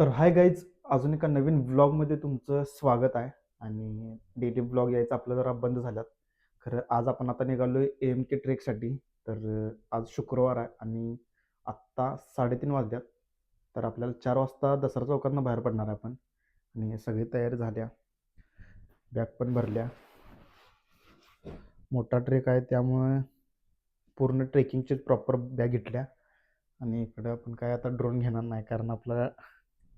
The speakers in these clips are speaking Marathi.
तर हाय गाईज, अजून एका नवीन ब्लॉगमध्ये तुमचं स्वागत आहे. आणि डेली ब्लॉग यायचं आपलं जरा बंद झाल्यात. खरं आज आपण आता निघालोय AMK ट्रेकसाठी. तर आज शुक्रवार आहे आणि आत्ता 3:30 वाजल्यात. तर आपल्याला 4 वाजता दसरा चौकातनं बाहेर पडणार आहे आपण. आणि सगळी तयारी झाल्या, बॅग पण भरल्या. मोठा ट्रेक आहे त्यामुळे पूर्ण ट्रेकिंगचे प्रॉपर बॅग घेतल्या. आणि इकडं आपण काय आता ड्रोन घेणार नाही, कारण आपला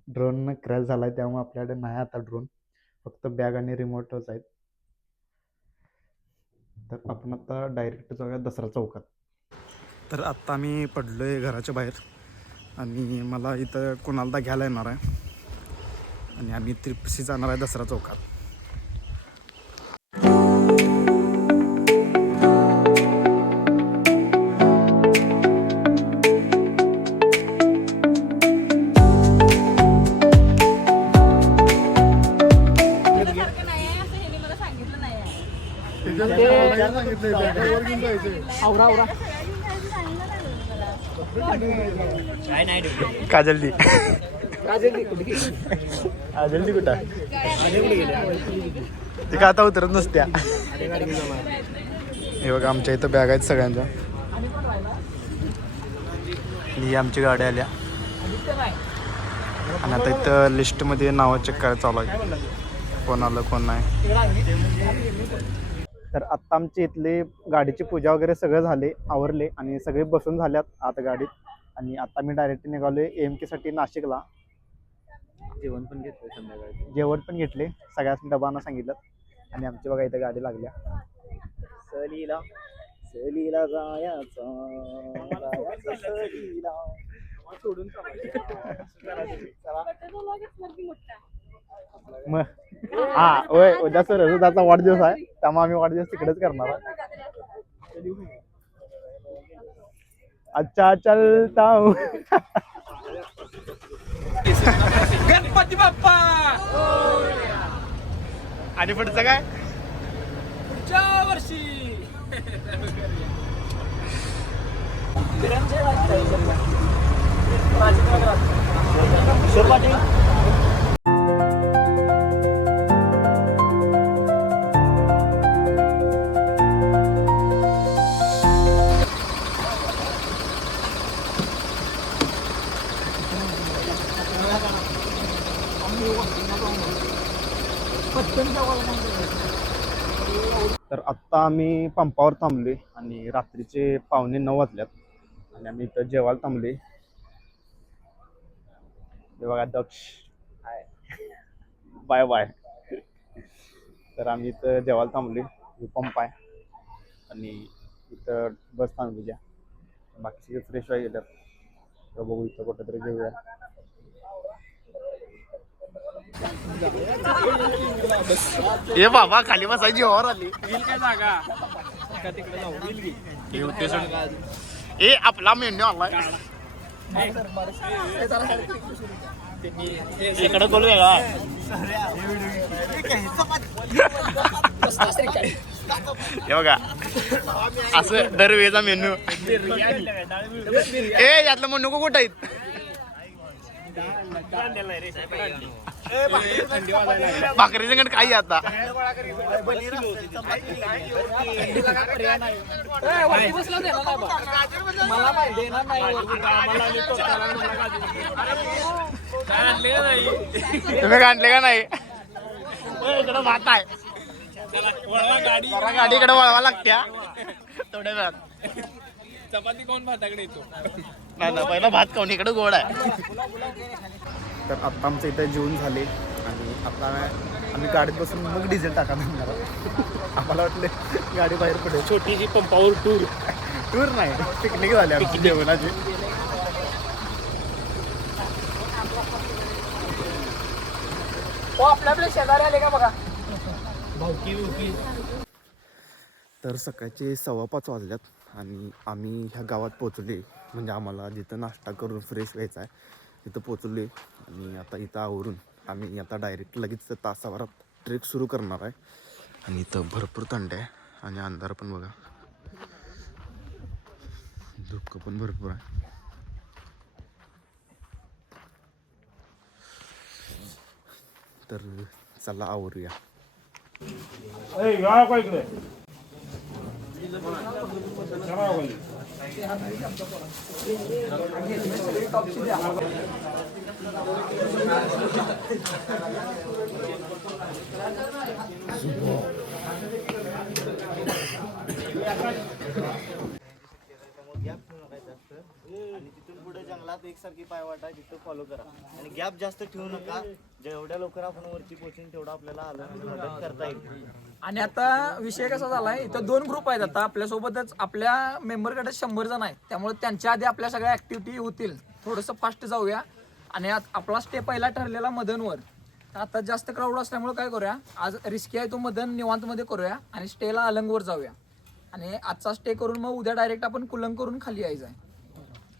ड्रोन क्रॅश झाला आहे त्यामुळे आपल्याकडे नाही आता ड्रोन. फक्त बॅग आणि रिमोटच आहेत. तर आपण आता डायरेक्ट जाऊया दसरा चौकात. तर आत्ता आम्ही पडलो आहे घराच्या बाहेर आणि मला इथं कुणाला घ्यायला येणार आहे आणि आम्ही त्रिपसी जाणार आहे दसरा चौकात. काजल दी कुठं ते का आता उतरत नसत्या. हे बघा आमच्या इथं बॅग आहेत सगळ्यांच्या. ही आमची गाडी आल्या आणि आता इथं लिस्टमध्ये नावं चेक करायला चालू आहे, कोण आलं कोण नाही. तर आत्ता आमचे इथले गाडीची पूजा वगैरे सगळं झाले, आवरले आणि सगळे बसून झाल्यात आता गाडीत. आणि आता मी डायरेक्ट निघालोय AMK साठी नाशिकला. जेवण पण घेतलं संध्याकाळी. जेवण पण घेतले, सगळ्याच डबांना सांगितलं. आणि आमची बघा इथं गाडी लागल्या. सहलीला सहलीला जायचा सहलीला सोडून मग हा होय, उद्या रजताचा वाढदिवस आहे त्यामुळे आम्ही वाढदिवस तिकडेच करणार आहे. अच्छा चलता हूं. गणपती बाप्पा आणि पुढचं काय पुढच्या वर्षी. तर आत्ता आम्ही पंपावर थांबलोय आणि रात्रीचे 8:45 वाजल्यात आणि आम्ही इथं जेवायला थांबलोय. हे बघा दक्ष, बाय बाय. तर आम्ही इथं जेवायला थांबलोय, हे पंप आहे आणि इथं बस थांबली द्या. बाकीचे फ्रेश व्हाय गेल्यात. तर बघू इथं कुठेतरी जेवूया. ए बाबा खाली बसायची और आली. काय जागा का तिकडे जाऊ. ए आपला मेन्यू आलाय इकडे बोल वेगळा. हे बघा असं दरवेळेचा मेन्यू. ए यातलं म्हणू नको कुठं आहेत. भाकरी संकट काही आता तुम्ही काढले का नाही. इकडं भात आहे, गाडीकडे वळवा लागत्या थोड्या वेळात. चपाती कोण भाताकडे येतो. नाही ना, पहिला भात खाऊन इकडे गोड आहे. तर आत्ता आमचं इथं जेवण झाले आणि आता आम्ही गाडीत बसून मग डिझेल टाका म्हणणार. आम्हाला वाटलं गाडी बाहेर पडेल. छोटीशी पंपावर टूर नाही, पिकनिक झाली आमची जेवणाची. आपल्याकडे शेजारी आले का बघा. तर सकाळचे 5:15 वाजल्यात आणि आम्ही ह्या गावात पोचले. म्हणजे आम्हाला जिथं नाश्ता करून फ्रेश व्हायचा आहे तिथं पोचले. आणि आता इथं आवरून आम्ही आता डायरेक्ट लगेच तासाभरात ट्रेक सुरू करणार आहे. आणि इथं भरपूर थंड आहे आणि अंधार पण बघा, धुकं पण भरपूर आहे. तर चला आवरूया. गॅप ठेवू नका जास्त आणि तिथून पुढे जंगलात एकसारखी पायवाट आहे तिथं फॉलो करा आणि गॅप जास्त ठेवू नका. जेवढ्या लवकर आपण वरती पोहोचेन तेवढं आपल्याला आलं मदत करता येईल. आणि आता विषय कसा झालाय, इथं 2 ग्रुप आहेत. आता आपल्यासोबतच आपल्या मेंबरकडे 100 जण आहेत, त्यामुळे त्यांच्या आधी आपल्या सगळ्या ऍक्टिव्हिटी होतील. थोडंसं फास्ट जाऊया आणि आपला स्टे पहिला ठरलेला मदनवर. आता जास्त क्राऊड असल्यामुळे काय करूया, आज रिस्की आहे तो मदन निवांतमध्ये करूया आणि स्टेला अलंगवर जाऊया आणि आजचा स्टे करून मग उद्या डायरेक्ट आपण कुलंग करून खाली यायचं आहे.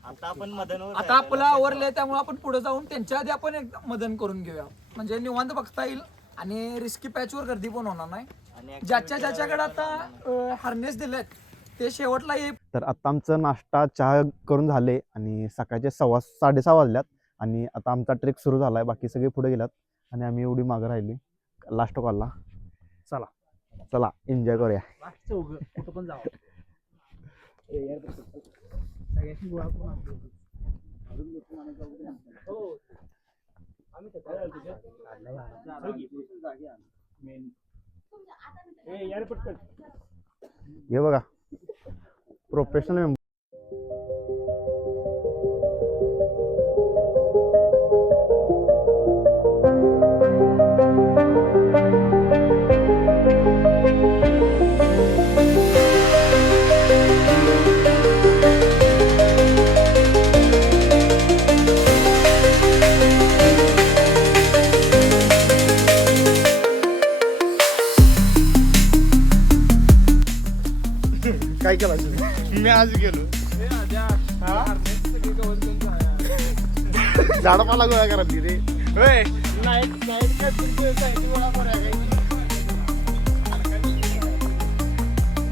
आता आपण मदनवर आता आपलं आवरलंय त्यामुळे आपण पुढे जाऊन त्यांच्या आधी आपण एक मदन करून घेऊया, म्हणजे निवांत बघता येईल आणि रिस्की पॅचवर गर्दी पण होणार नाही. आणि ज्याच्याकडे आता हार्नेस दिलेत ते शेवटला येईल. तर आता आमचं नाश्ता चहा करून झाले आणि सकाळचे 6:30 वाजल्यात आणि आता आमचा ट्रेक सुरू झाला आहे. बाकी सगळे पुढे गेल्यात आणि आम्ही एवढी मागं राहिली लास्ट कॉलला. चला एन्जॉय करूया. कुठं पण जाऊ. हे बघा प्रोफेशनल. काय केलं मी आज गेलो झाडापाला गोळा करा रे.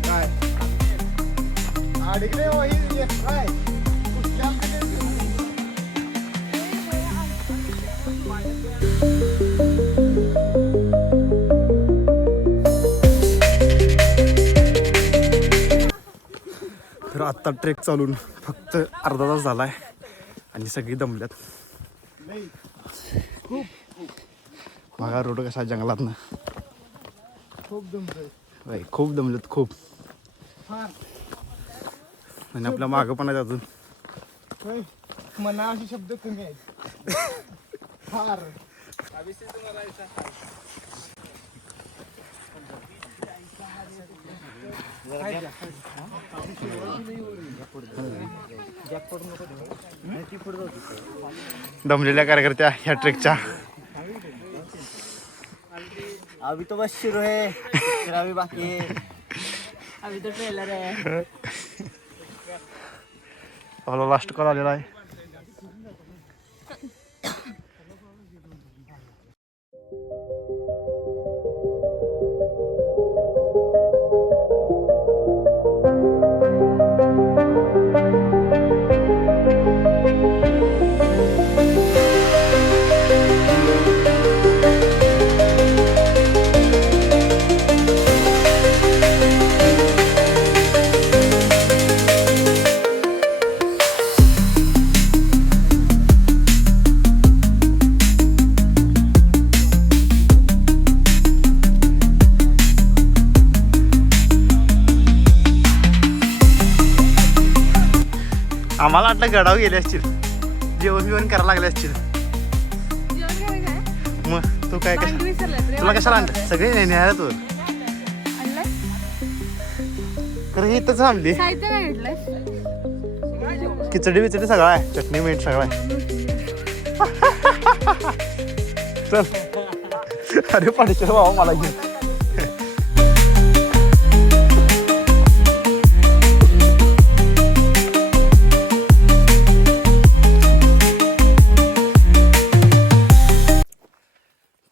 काय अडकले काय तर आत्ता ट्रेक चालून फक्त अर्धा तास झाला आहे आणि सगळी दमल्यात. बघा रोड कसा जंगलात ना खूप दमल्यात खूप. आणि आपल्या मागं पण आहे अजून. मना असे शब्द कमी आहेत. फार दमलेल्या कार्यकर्त्या ह्या ट्रेकच्या. अभी तो बस शुरू है फिर अभी बाकी है. अभी तो ट्रेलर आहे. आपला लास्ट कॉल आलेला आहे. आम्हाला वाटलं गडाव गेले असतील, जेवण बिवण करायला लागले असतील. मग तू काय तुला कशाला आणलं? सगळे न्यायला तू खरं इथं थांबली. खिचडी बिचडी सगळं आहे, चटणी मीठ सगळं आहे. चल अरे पाठीचे बाबा मला घेऊन.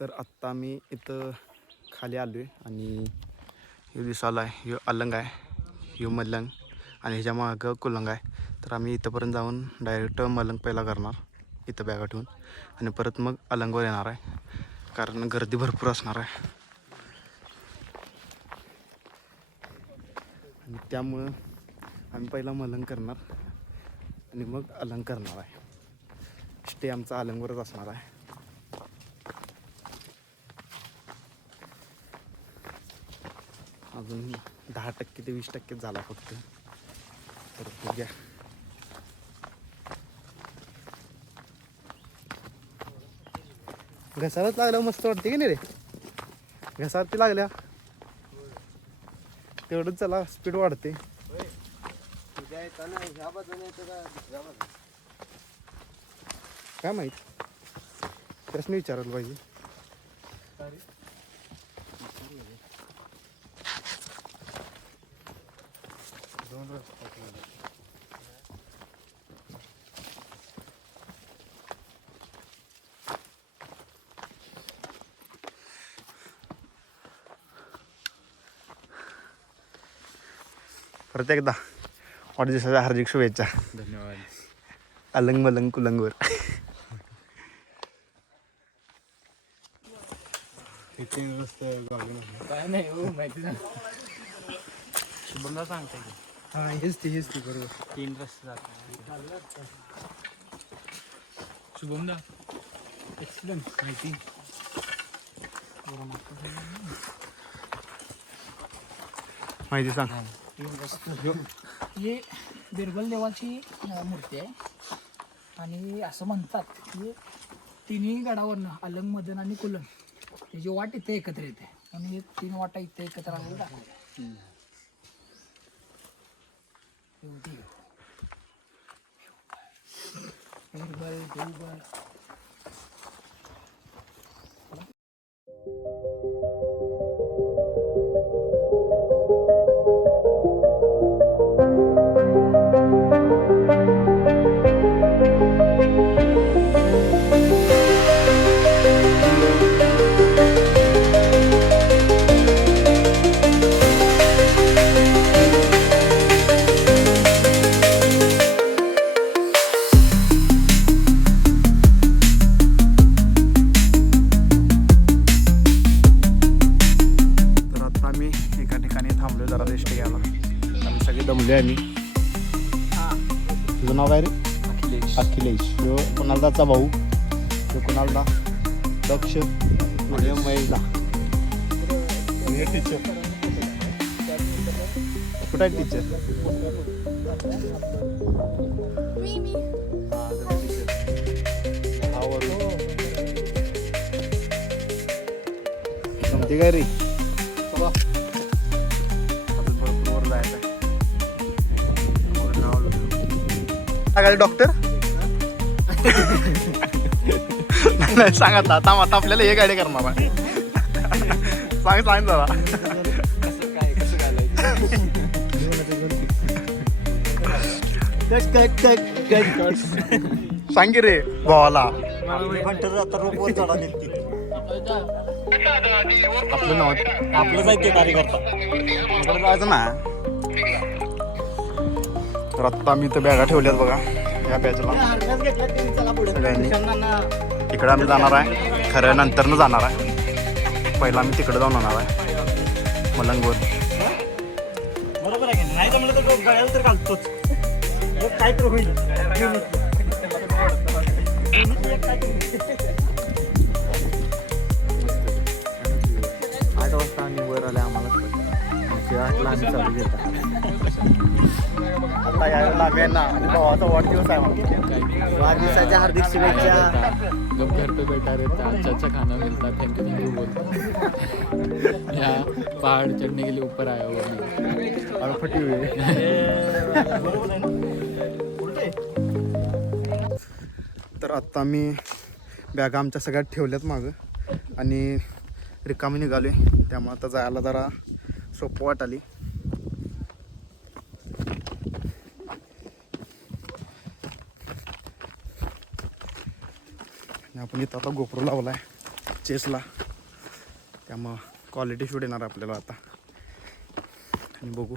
तर आत्ता मी इथं खाली आलो आहे आणि हे दिसायला आहे, हे अलंग आहे, हे मलंग आणि ह्याच्या मागं कुलंग आहे. तर आम्ही इथंपर्यंत जाऊन डायरेक्ट मलंग पहिला करणार इथं बॅगा ठेवून आणि परत मग अलंगवर येणार आहे. कारण गर्दी भरपूर असणार आहे आणि त्यामुळं आम्ही पहिला मलंग करणार आणि मग अलंग करणार आहे. स्टे आमचा अलंगवरच असणार आहे. अजून 10% ते 20% झाला फक्त. तर बघूया. घसारात लागल्या मस्त वाटते की नाही रे? घसारती लागल्या तेवढंच चला स्पीड वाढते. काय माहित, प्रश्न विचारायला पाहिजे. परत एकदा वाढदिवसाच्या हार्दिक शुभेच्छा. धन्यवाद. अलंग मलंग कुलंगवर. काय नाही हो माहिती नाही. शुभमला सांगते की हा हेच ती बरोबर. 3 रस्ते जातात. शुभमला एक्सलंट माहिती. माहिती सांग. ही बिरबल देवाची मूर्ती आहे आणि असं म्हणतात की तिन्ही गडावरनं अलंग मदन आणि कुलन त्याची वाट इथे एकत्र येते आणि हे 3 वाटा इथे एकत्र आलेल्या दाखवल्या. बिरबल देवबल तर आता आम्ही एका ठिकाणी थांबलो जरा रेस्ट घ्यायला. आम्ही सगळे दमले. आम्ही तुझं नाव काय रे? अखिलेश. ह्यो कुणालदाचा भाऊ. ह्यो कुणालदा. दक्ष. म्हणजे महेशदा. टीचर कुठं आहे टीचर? जमते काय रे? अजून भरपूर वर जायचं आहे. डॉक्टर नाही सांग आता आपल्याला हे गाडी करणार आहे. सांग जरा. सांग की रे भावाला. आपलं नाव आपलं साहित्य कार्यकर्ता जायचं ना. तर आत्ता आम्ही इथं बॅगा ठेवल्यात बघा या बॅचला सगळ्यांनी. इकडं आम्ही जाणार आहे खरं नंतरनं जाणार आहे. पहिला आम्ही तिकडं जाऊन येणार आहे मलंगवर. बरोबर आहे. नाही जमलं तर गळ्याला तर घालतोच. काय तर होईल. आणि वर आले आम्हाला 8ला आम्ही चालू घेतात. आता यावेळेला आम्ही आहे ना आणि भावाचा वाढदिवस आहे मला. वाढदिवसाच्या हार्दिक शुभेच्छा. जब घर पे बैठा रहता अच्छा अच्छा खाना मिलता थैंक यू बोलता. यहाँ पहाड़ चढ़ने के लिए ऊपर आया हुआ मैं. और फटी हुई. तर आत्ता मी बॅगा आमच्या सगळ्यात ठेवल्यात मागं आणि रिकामी निघालोय. त्यामुळे आता जायला जरा सोपं वाटाली. आपण इथं आता गोप्रो लावला आहे चेसला. त्यामुळं क्वालिटी शूट येणार आपल्याला आता. आणि बघू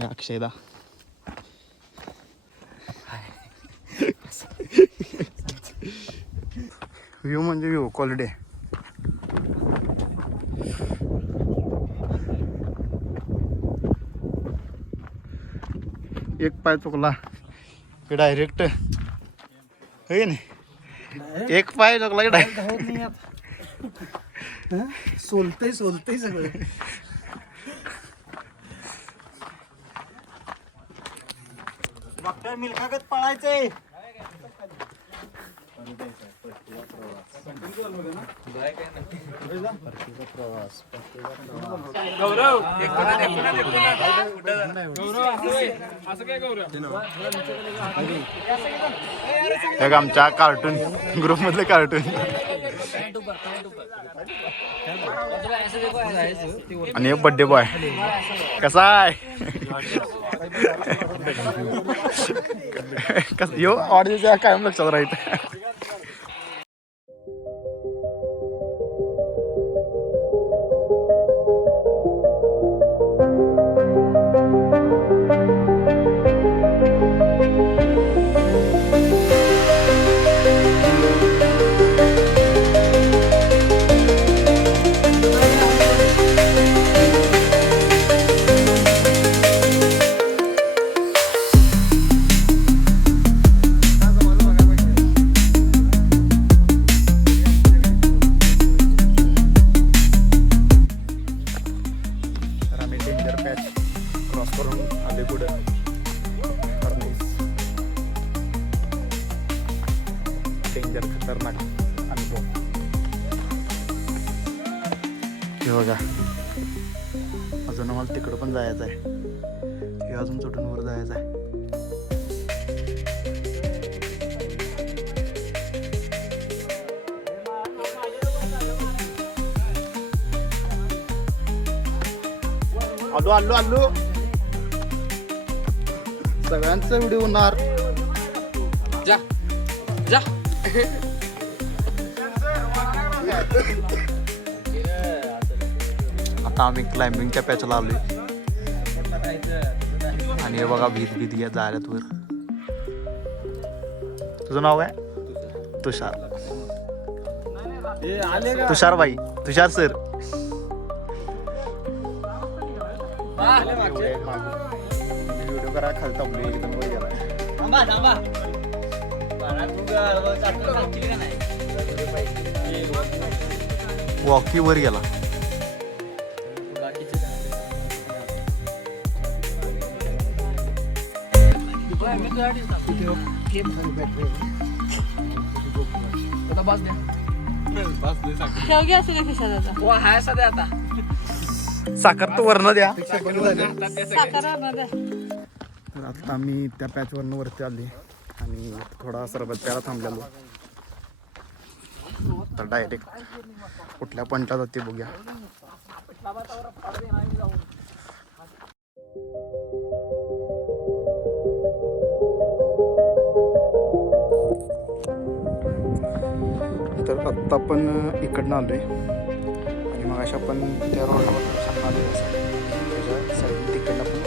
या अक्षयदा. व्ह्यू म्हणजे व्ह्यू क्वालिटी. एक पाय चुकला की डायरेक्ट हे नाही, एक पाय चुकला की डायरेक्ट सोलतय सगळं. डॉक्टर मिल्खागत पळायचंय. एक आमच्या कार्टून ग्रुप मधले कार्टून आणि एक बर्थडे बॉय. कसा आहे यो ऑडियन्स कायम लक्षात राहत. डेंजर खतरनाक अनुभव. हे बघा अजून आम्हाला तिकडं पण जायचं आहे. हे अजून चढून वर जायचं आहे. आलो आलो आलो. सगळ्यांचा व्हिडिओ होणार. जा जा. आता आम्ही क्लाइम्बिंगच्या पॅचला आलोय आणि हे बघा भीत भीत घ्या जायलात वर. तुझं नाव काय? तुषार. तुषार भाई, तुषार सर. व्हिडिओ करा खाली थांबले एकदम वर गेला. वॉकी वर गेला. हाय सध्या आता साखर तर वरनं द्या. साखर तर आता आम्ही त्या पॅचवरनं वरती आले आणि थोडा सरबत प्यायला थांबलेलो. तर डायरेक्ट कुठल्या पॉईंटला जाते बघूया. तर आत्ता आपण इकडनं आलोय आणि मग अशा पण त्या रोडला छान आलो त्याच्या साईड तिकडनं पण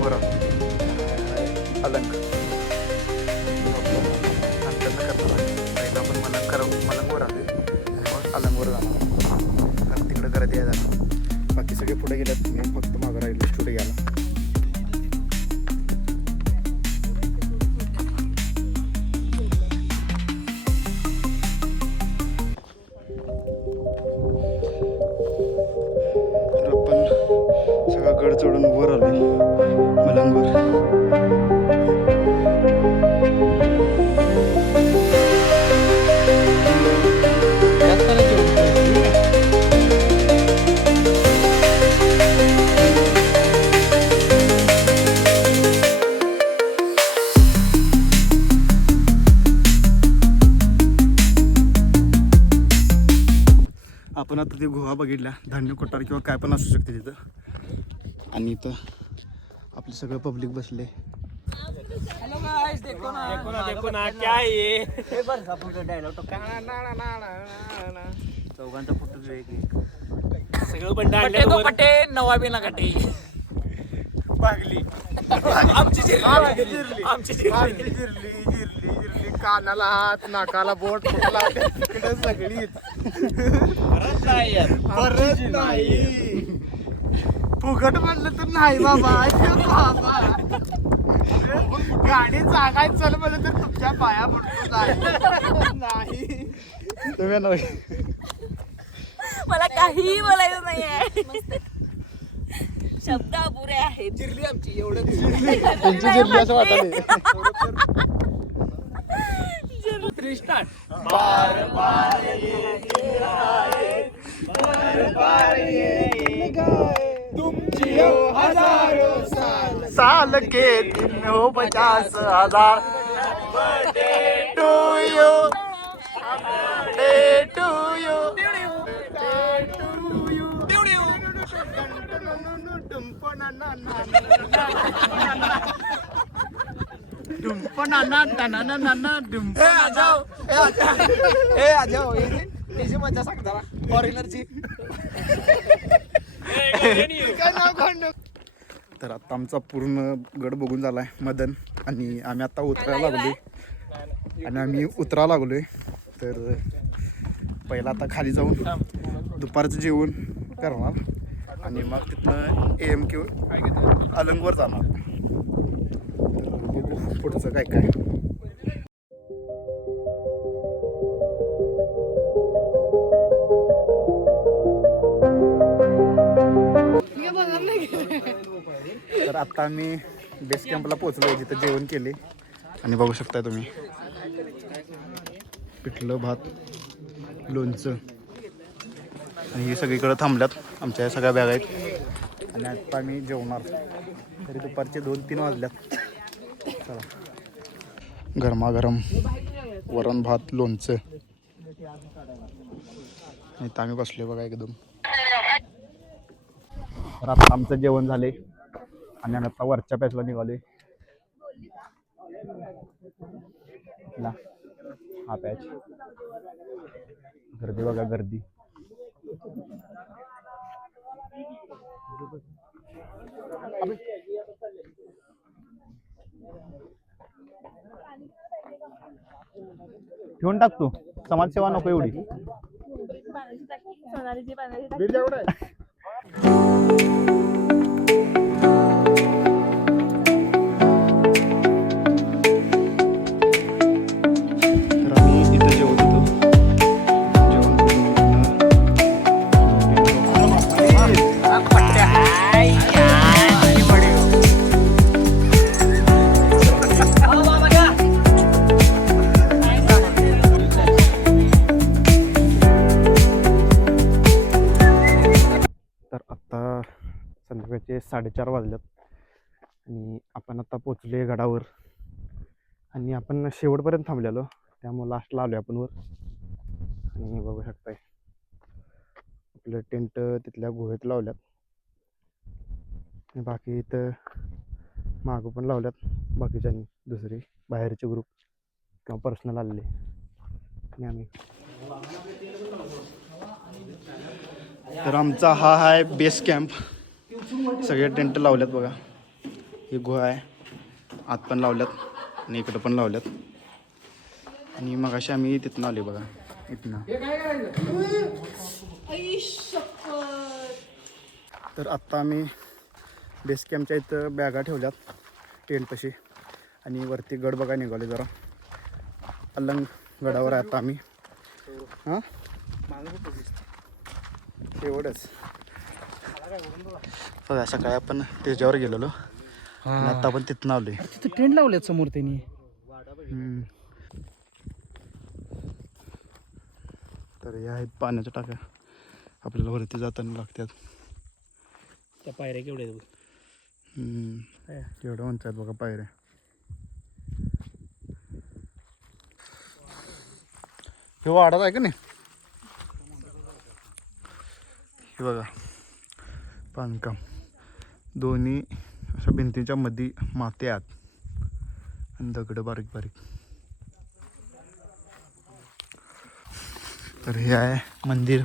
वर अलंग पहिला पण मलंग वर आलोय आणि मग अलंगवर जाणार. कारण तिकडं करत यायला जाणार. बाकी सगळे पुढे गेल्यात. मी फक्त मागं राहिलो पुढे गेला. सगळा गड चढून वर आलोय मलंगवर. आपण आता ते गुहा बघितल्या. धान्य कोठार किंवा काय पण असू शकते तिथं. आणि इथं आपले सगळं पब्लिक बसले. हॅलो गाइस, देखो ना क्या ये चौघांचा फोटो सगळं बंड पटे तो पटे नवाबी ना कटे. भागली आमची जिरली. जिरली कानाला हात नाकाला बोट फुटला तिकडे सगळी परत नाही फुकट म्हणलं तर नाही बाबा बाबा गाडी जागाय चल म्हणलं तर तुमच्या पाया पडतो नाही तुम्ही मला काहीही बोलायचं नाहीये. शब्द अपुरे आहेत. चिरली आमची एवढं त्यांची जिरली असं वाटले स्टार्ट. साल के दिन हो 50,000 टू यू टू यू त्याची मजा सांग जरा फॉरेनरची. तर आता आमचा पूर्ण गड बघून झालाय मदन आणि आम्ही आता उतरायला लागलोय तर पहिला आता खाली जाऊन दुपारचं जेवण करणार आणि मग तिथनं AMK अलंगवर जाणार. तर बघू पुढचं काय काय. तर आता आम्ही बेस कॅम्पला पोहोचलोय जिथं जेवण केले आणि बघू शकताय तुम्ही पिठलं भात लोणचं आणि हे सगळीकडे थांबल्यात आमच्या सगळ्या बॅग आहेत आणि आता आम्ही जेवणार तरी दुपारचे 2-3 वाजल्यात. चला गरमागरम वरण भात लोणचं आणि इथं आम्ही बसलोय बघा एकदम. तर आता आमचं जेवण झाले आणि आम्ही आता वरच्या पॅचला निघालोय. हा पॅच गर्दी बघा गर्दी. ठेवून टाक तू समाजसेवा नको एवढी. सोनालीची पाण्याची तर आम्ही इथं जेवत होतो जेवण तर आत्ता संध्याकाळचे 4:30 वाजल्यात आणि आपण आता पोचलोय गडावर आणि आपण शेवटपर्यंत थांबलेलो त्यामुळे लास्टला आलो आपण वर आणि बघू शकताय आपलं टेंट तिथल्या गुहेत लावल्यात आणि बाकी इथं मागं पण लावल्यात बाकीच्यांनी दुसरे बाहेरचे ग्रुप किंवा पर्सनल आलेले आणि आम्ही. तर आमचा हा आहे बेस कॅम्प. सगळे टेंट लावल्यात बघा. ही गुहा आहे आत पण लावल्यात आणि इकडं पण लावल्यात आणि मग अशी आम्ही तिथनं आले बघा इथनं. तर आत्ता आम्ही बेस कॅम्पच्या इथं बॅगा ठेवल्यात टेंटपाशी आणि वरती गड बघा निघाले जरा अलंग गडावर आहे आता आम्ही. हां एवढंच बघा सकाळी आपण त्याच्यावर गेलेलो आणि आता आपण तिथनं आलोय. तिथं टेंट लावल्यात समोर त्यांनी. तर या आहेत पाण्याच्या टाक्या आपल्याला वरती जाताना लागतात. त्या पायऱ्या केवढ्या तेवढं उंच आहेत बघा पायऱ्या. हे वाढत आहे का नाही हे बघा बांधकाम दोन्ही अशा भिंतीच्या मध्ये माते आत आणि दगड बारीक बारीक. तर हे आहे मंदिर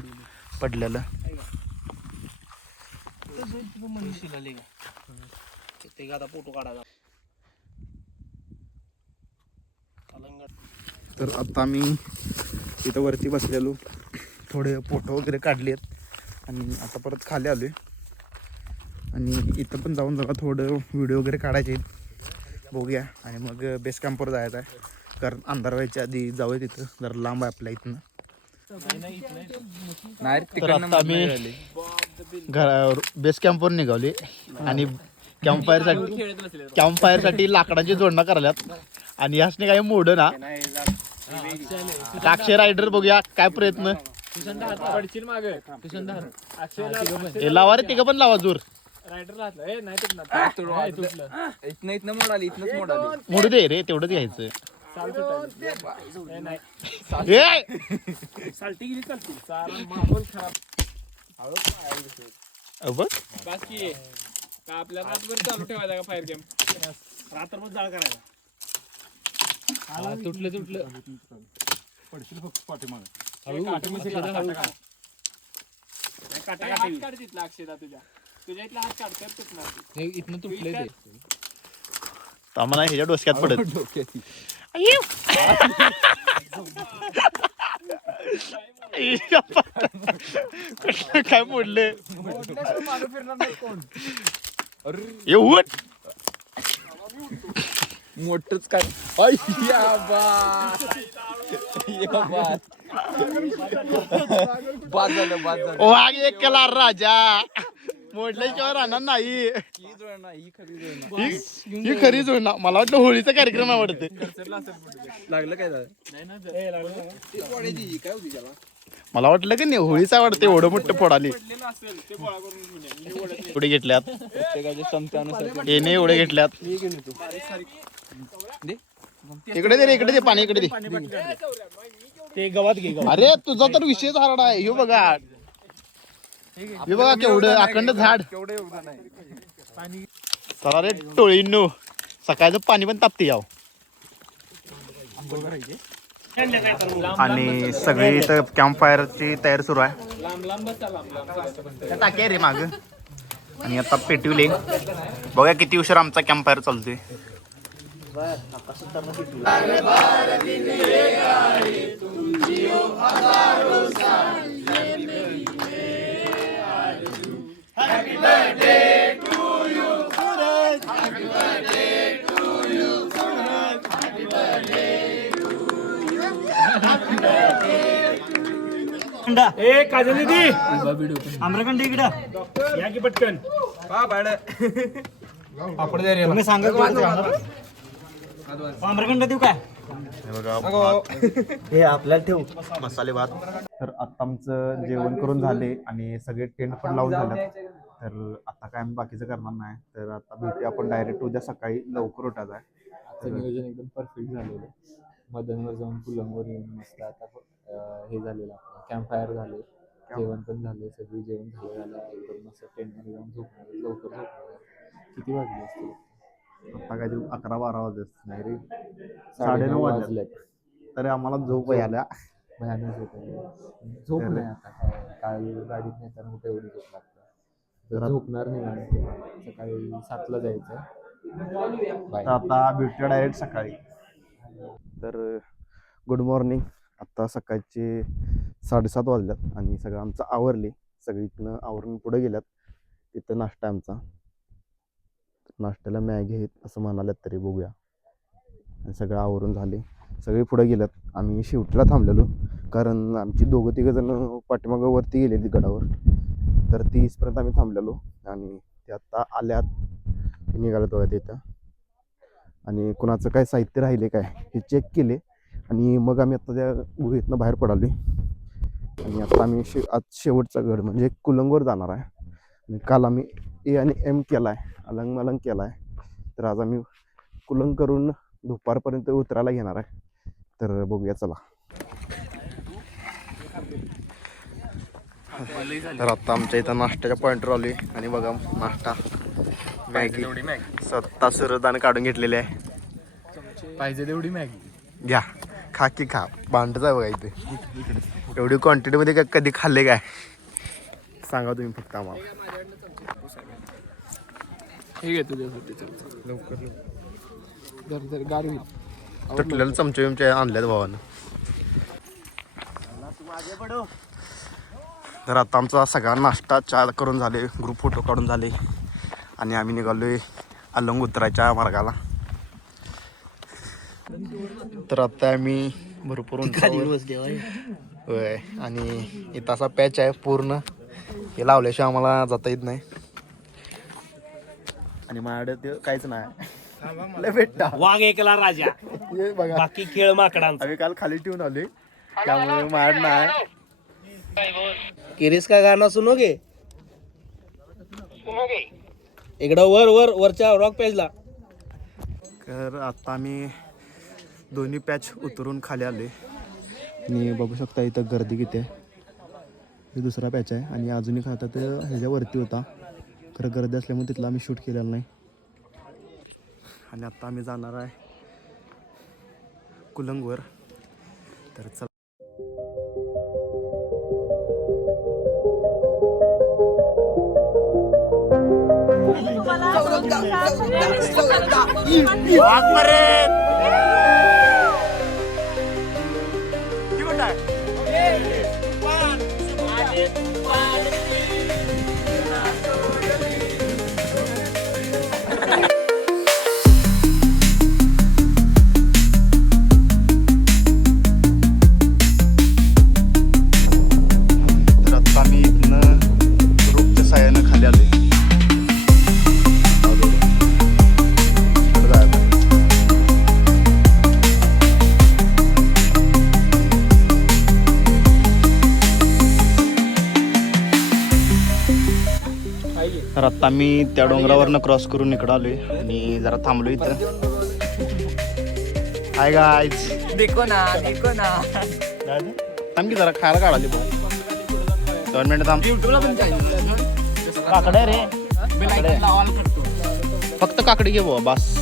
पडलेलं. फोटो काढायचा तर आता मी इथं वरती बसलेलो, थोडे फोटो वगैरे काढले आहेत आणि आता परत खाली आलो आहे आणि इथं पण जाऊन जरा थोडं व्हिडिओ वगैरे काढायचे आहेत, बघूया. आणि मग बेस कॅम्पवर जायचं आहे, कारण अंधार व्हायच्या आधी जाऊया तिथं, जरा लांब आहे आपल्या इथनं. तर आता आम्ही बेस कॅम्पवर निघाले आणि कॅम्पफायरसाठी लाकडाची जोडणं कराल्यात आणि यासने काही मोड ना अक्षय रायडर. बघूया काय प्रयत्न. हे लावा रे, तिघं पण लावा जोर. मोडू दे रे, तेवढंच घ्यायचं. आपल्या रातभर चालू ठेवायचा का फायर कॅम्प? रात्रभर जाळ करायला. तुटलं पडशील फक्त पाठीमागे. हात काढ तिथला अक्षयदा, तुझ्या इथला हात काढ. इथनं तुटलंय ते. आम्हाला ह्याच्या डोसक्यात पडत. काय मोडले मोठच काय वाघ एक केला राजा, मोडल्याशिवाय राहणार नाही. ही खरी जोडणार. मला वाटलं होळीचा कार्यक्रम आवडते. लागलं काय मला वाटलं की नाही होळीच आवडते, एवढं मोठं फोडाली. पुढे घेतल्यात येणे, एवढे घेतल्यात. इकडे दे रे, इकडे दे पाणी, इकडे दे. ते गवत घे. अरे तुझा तर विषयच हार्ड आहे. हे बघा, हे बघा केवढं अखंड झाड. चला रे टोळींनो, सकाळचं पाणी पण तापते याव. आणि सगळी इथं कॅम्प फायरची तयारी सुरू आहे. टाके रे माग. आणि आता पेटविले, बघा किती उशीर आमचा कॅम्प फायर चालतोय. ए काजल दीदी, आम्रखंड इकडं या की पटकन. तुम्ही सांगा आम्रखंड देऊ काय? हे आपल्याला ठेवू मसाले भात. तर आता आमचं जेवण करून झाले आणि सगळे टेंट पण लावून झाले. तर आता काय आम्ही बाकीचं करणार नाही. तर आता भेटूया आपण डायरेक्ट उद्या सकाळी लवकर उठायचं आहे. नियोजन एकदम परफेक्ट झालेलं. मदनवर जाऊन पुलंगवर येऊन मस्त आता हे झालेलं आपलं कॅम्प फायर झाले, जेवण पण झाले, सगळी जेवण झालं एकदम मस्त टेंटमध्ये जाऊन झोपणार, लवकर झोपणार. किती वाजले असतील? आता काय 11-12 वाजत नाही रे, 9:30 वाजले. वाजले. तरी आम्हाला झोप यायला. भयानक झोप आहे. झोप नाही आता काय गाडीत नेताना कुठे एवढी झोप लागतं. तर झोपणार नाही, सकाळी 7ला जायचं. तर आता भेटूया डायरेक्ट सकाळी. तर गुड मॉर्निंग. आत्ता सकाळचे 7:30 वाजल्यात आणि सगळं आमचं आवरले. सगळीकडनं आवरून पुढे गेल्यात. तिथं नाश्ता आमचा, नाश्त्याला मॅगी आहेत असं म्हणाल्यात, तरी बघूया. आणि सगळं आवरून झाले, सगळे पुढे गेल्यात. आम्ही शेवटीला थांबलेलो कारण आमची 2-3 जण पाठीमागं वरती गेलेली गडावर. तर 30पर्यंत आम्ही थांबलेलो आणि ते आत्ता आल्यात, निघालं तेव्हा तिथं. आणि कुणाचं काय साहित्य राहिले काय हे चेक केले आणि मग आम्ही आत्ता त्या गुहेतनं बाहेर पडालो. आणि आता आम्ही आज शेवटचा गड म्हणजे कुलंगवर जाणार आहे. आणि काल आम्ही ए आणि एम केला आहे, अलंग मलंग केला आहे. तर आज आम्ही कुलंग करून दुपारपर्यंत उतरायला घेणार आहे. तर बघूया चला. तर आता आमच्या इथं नाश्त्याच्या पॉईंटवर आलोय आणि बघा नाश्ता मॅगी स्वतः सुरदान काढून घेतलेली आहे. पाहिजे तेवढी मॅगी घ्या, खा की खा. भांडच आहे बघा इथे. एवढी क्वांटिटीमध्ये कधी खाल्ले काय सांगा तुम्ही फक्त आम्हाला. हे घे तुझ्यासाठी लवकर गार होईल. तुटलेलं चमचे बिमचे आणल्यात भावानं. तर आता आमचा सगळा नाश्ता चहा करून झाले, ग्रुप फोटो काढून झाले आणि आम्ही निघालोय अलंग उतरायच्या मार्गाला. तर आता आम्ही भरपूर उंचावर होय आणि इथं असा पॅच आहे पूर्ण, हे लावल्याशिवाय आम्हाला जाता येत नाही आणि माझ्याकडे ते काहीच नाही. लय भेटता वाघ एकला राजा, हे बघा बाकी खेळ माकडांचा. आम्ही काल खाली ठेवून आलोय त्यामुळे माझ्याकडे नाही. किरीस का गाणं सुनोगे? इकडं वर वर वरच्या रॉक पेजला. तर आता आम्ही दोन्ही पॅच उतरून खाली आले आणि बघू शकता इथं गर्दी किती आहे. हे दुसरा पॅच आहे आणि अजून एक आता ते ह्याच्यावरती होता, खरं गर्दी असल्यामुळे तिथला आम्ही शूट केलेला नाही. आणि आता आम्ही जाणार आहे कुलंगवर. तर चला तर आता आम्ही इथनं रोपच्या साह्यानं खाली आलोय. तर आता आम्ही त्या डोंगरावरनं क्रॉस करून इकडं आलोय आणि जरा थांबलो इथं. हाय गाईज, देखो ना देखो ना. थांब की जरा खायला काढाली भाऊ. 2 मिनिटं थांब. युट्यूबला पण काकडे रे, फक्त काकडी घे भाऊ बस.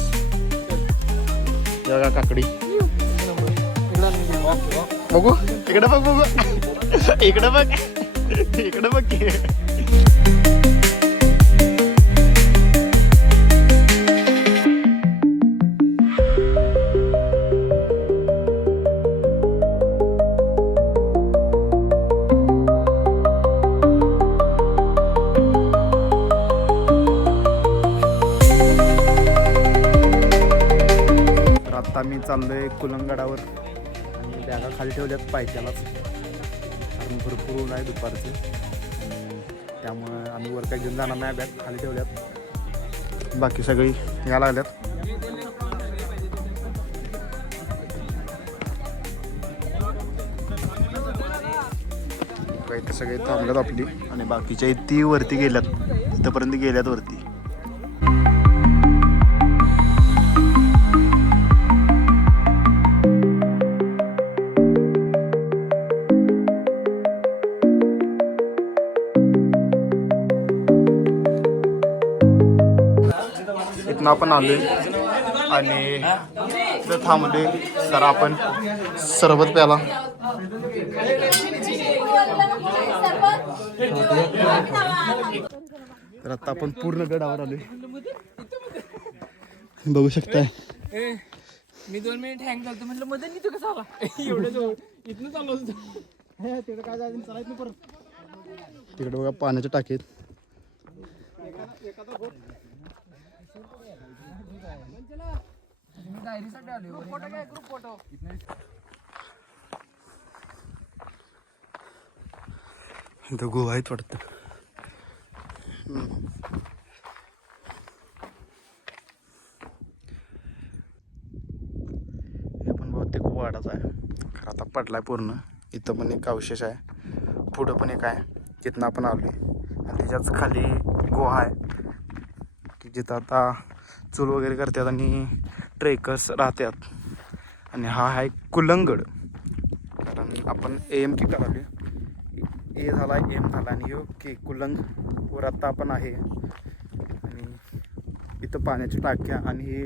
बघा काकडी, बघू इकडे बघ, बघू इकडे बघ, इकडे बघ की. आता मी चाललोय कुलंगडावर आणि बॅगा खाली ठेवल्यात पायथ्यालाच, कारण भरपूर ऊन आहे दुपारचं आणि त्यामुळं आम्ही वर काय घेऊन जाणार नाही, बॅग खाली ठेवल्यात. बाकी सगळी या लागल्यात. इथं सगळे थांबल्यात आपली आणि बाकीच्या ती वरती गेल्यात, तिथंपर्यंत गेल्यात वरती. इथनं आपण आलोय आणि इथं थांबलोय तर आपण सरबत प्याला. तर आता आपण पूर्ण गडावर आलोय, बघू शकताय. मी 2 मिनिट हँग करतो म्हटलं मदन इथं कसं आला एवढं जवळ इथनं चाललो होतो. तिकडे काय जायचं चालायचं परत. तिकडे बघा पाण्याच्या टाकीत. डायरीसाठी आलो फोटो काय ग्रुप फोटो. इथं गोवा आहेत वाटतं. हे पण बहुतेक वाडाच आहे, खरं आता पडलाय पूर्ण. इथं पण एक अवशेष आहे, पुढं पण एक आहे, तिथनं आपण आलोय आणि त्याच्याच खाली गुहा आहे की जिथं आता चूल वगैरे करतात आणि ट्रेकर्स राहतात. आणि हा आहे कुलंगड, कारण आपण AM की करालोय, ए झाला एम झाला आणि ओके कुलंग वर आता आपण आहे. आणि इथं पाण्याच्या टाक्या आणि हे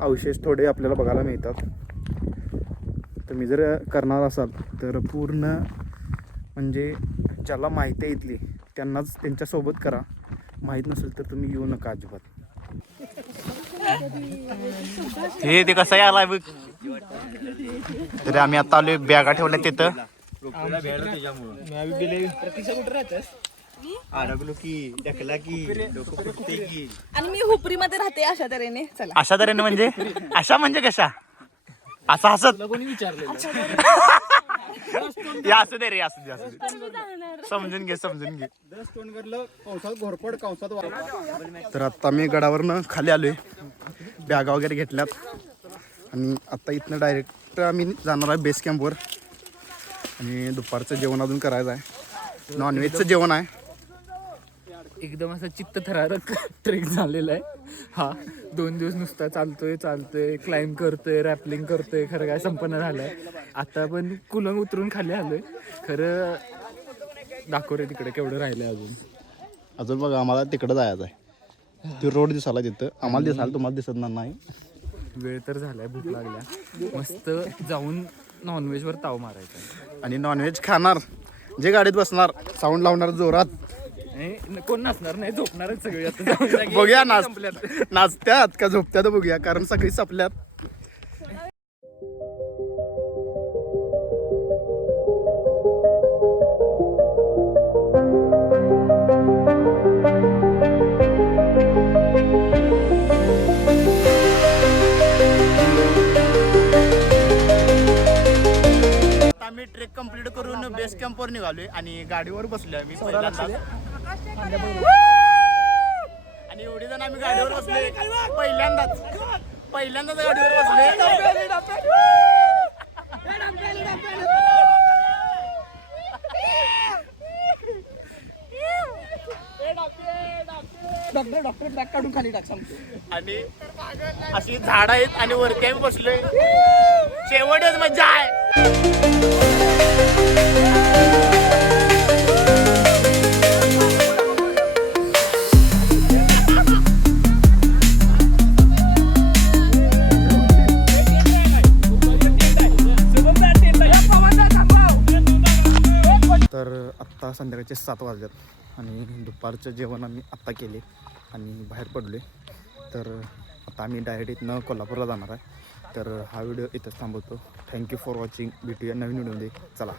अवशेष थोडे आपल्याला बघायला मिळतात. तुम्ही जर करणार असाल तर पूर्ण म्हणजे ज्याला माहिती आहे इथली त्यांनाच त्यांच्यासोबत करा, माहीत नसेल तर तुम्ही येऊ नका अजिबात. हे ते कसं आलाय बघ. तरी आम्ही आता आलोय बॅगा ठेवल्या तिथं. अडकलो की ढकला की डोकं फुटते की. आणि मी हुपरीमध्ये राहते अशा तऱ्हेने. चला अशा तऱ्हेने म्हणजे अशा म्हणजे कशा असं हसत कोणी विचारलेलं या असू दे रे असू दे समजून घे तर आता मी गडावरनं खाली आलोय. बॅगा वगैरे घेतल्यात आणि आता इथनं डायरेक्ट आम्ही जाणार आहे बेस कॅम्पवर. आणि दुपारचं जेवण अजून करायचं आहे. नॉनव्हेजचं जेवण आहे. एकदम असा चित्त थरारक ट्रेक झालेला आहे हा. 2 दिवस नुसता चालतोय क्लाइम्ब करतोय रॅपलिंग करतोय. खरं काय संपन्न झालंय. आता पण कुलंग उतरून खाली आलोय. खरं दाखव रे तिकडे केवढं राहिलंय अजून बघा आम्हाला तिकडं जायचं आहे. ती रोड दिसायला तिथं आम्हाला दिसायला तुम्हाला दिसत नाही. वेळ तर झालाय भूक लागल्या. मस्त जाऊन नॉनव्हेजवर ताव मारायचा. आणि नॉनव्हेज खाणार जे गाडीत बसणार साऊंड लावणार जोरात. कोण नसणार नाही झोपणारच सगळे आता जाऊन जागी. बघूया नाचत्यात का झोपत्यात बघूया कारण सगळी संपल्यात. आम्ही ट्रेक कंप्लीट करून बेस कॅम्पवर निघालोय आणि गाडीवर बसलोय आम्ही पहिल्यांदाच. आणि एवढे जण आम्ही गाडीवर बसलोय पहिल्यांदाच गाडीवर बसलोय. डॉक्टर बॅग काढून खाली टाक सांगतो. आणि अशी झाड आहेत आणि वरती आम्ही बसलोय. शेवटच मजा आहे. तर आत्ता संध्याकाळचे 7 वाजल्यात आणि दुपारचं जेवण आम्ही आत्ता केले आणि बाहेर पडले. तर आता आम्ही डायरेक्ट इथनं कोल्हापूरला जाणार आहे. तर हा व्हिडिओ इथंच थांबवतो. Thank you for watching. भेटूया नवीन व्हिडिओमध्ये. चला.